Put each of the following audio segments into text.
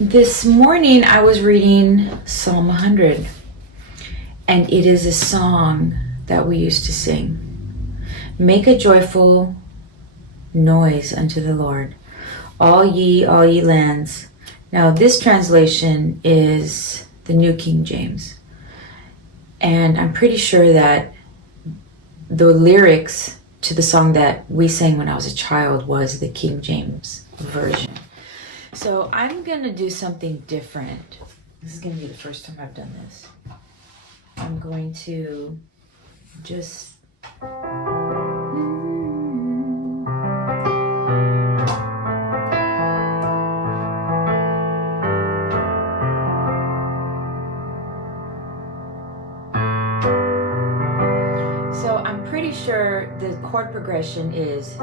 This morning I was reading Psalm 100, and it is a song that we used to sing. Make a joyful noise unto the Lord, all ye lands. Now this translation is the New King James, and I'm pretty sure that the lyrics to the song that we sang when I was a child was the King James version. So I'm going to do something different. This is going to be the first time I've done this. I'm going to just... So I'm pretty sure the chord progression is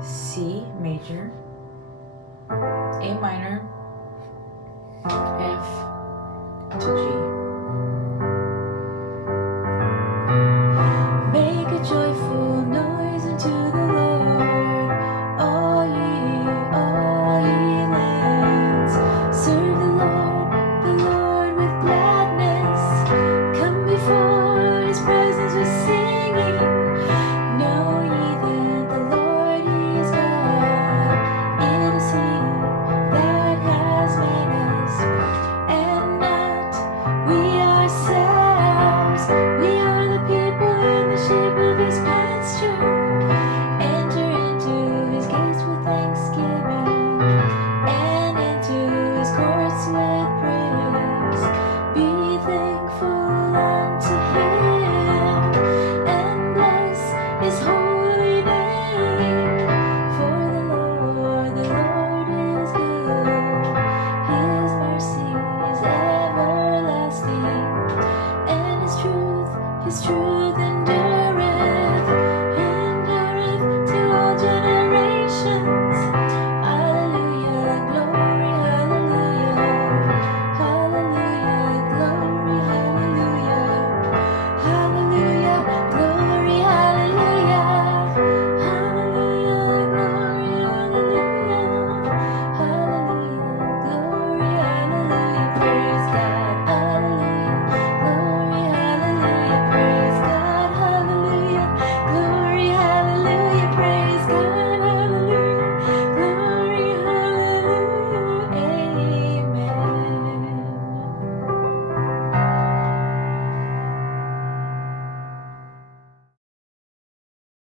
C major, A minor, F to G.